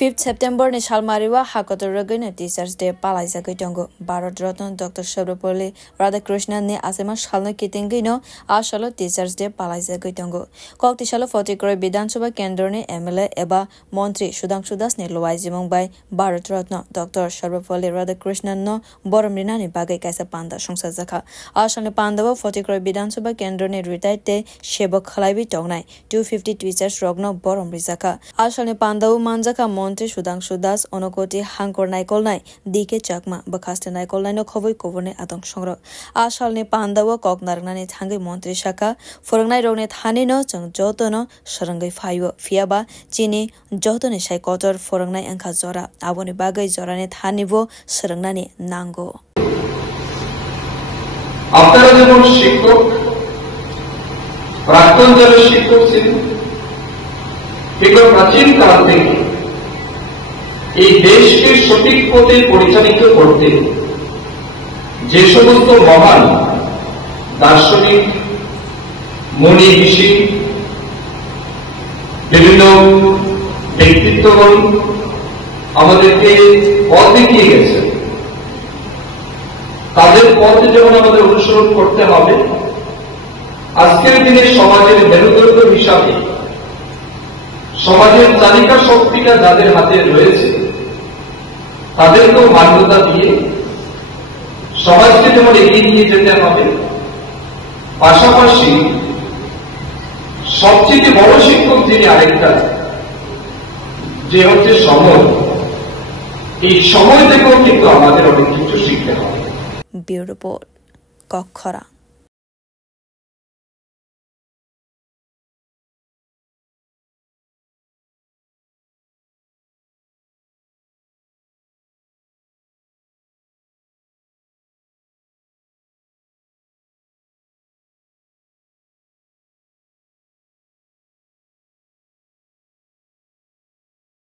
5 September ni Shalmariwa Hakotor Ragana Teachers Day Palaiza Kitongo Bharat Ratna Dr. Sarvepalli Radhakrishnan ni Asema Shalno Kitengino Ashalo Teachers Day Palaiza Kitongo Kokti Shalo 40 crore Bidhan Sabha Kendra ni MLA eba Montri Sudhanshu Das ni Loai Jimong bai Bharat Ratna Dr. Sarvepalli Radhakrishnan no Boromrina ni Bagai Kaisa Panda Shongsa Zakha Ashalo Pandava 40 crore Bidhan Sabha Kendra ni retired te Shebok Khalaibi Tongnai 250 teachers Rogno Boromri Zakha Ashalo Pandava Manjaka Montri Sudhanshu Das Onokoti Hankor Naikol Nai Dike Chakma Bakaste Naikol Nai no Khoboi Kobone Atong Songrok Ashal ni Pandawa Kok Narnani Thangai Montri Shaka Forangnai Rogni Thani no Chang Joto no Sarangai Phaiwo Fiaba Chini Joto ni Shai Kotor Forangnai Angkha Jora Aboni Bagai Jora ni Thanibo Sarangnani Nango আপনারা যেমন শিক্ষক প্রাক্তন যারা শিক্ষক ছিলেন বিগত প্রাচীন কাল থেকে এই দেশকে সঠিক পথে পরিচালিত করতে যে সমস্ত মহান দার্শনিক মনীষী বিভিন্ন ব্যক্তিত্বগণ আমাদেরকে পথ দেখিয়ে গেছেন তাদের পথে যেমন আমাদের অনুসরণ করতে হবে আজকের দিনে সমাজের মেরুদণ্ড হিসাবে সমাজের চালিকা শক্তিটা যাদের হাতে রয়েছে তাদেরকেও মান্যতা দিয়ে সমাজকে যেমন এগিয়ে নিয়ে যেতে হবে পাশাপাশি সবচেয়ে বড় শিক্ষক যিনি আরেকটা যে হচ্ছে সময় এই সময় থেকেও কিন্তু আমাদের অনেক কিছু শিখতে হবে Beautiful Kokhara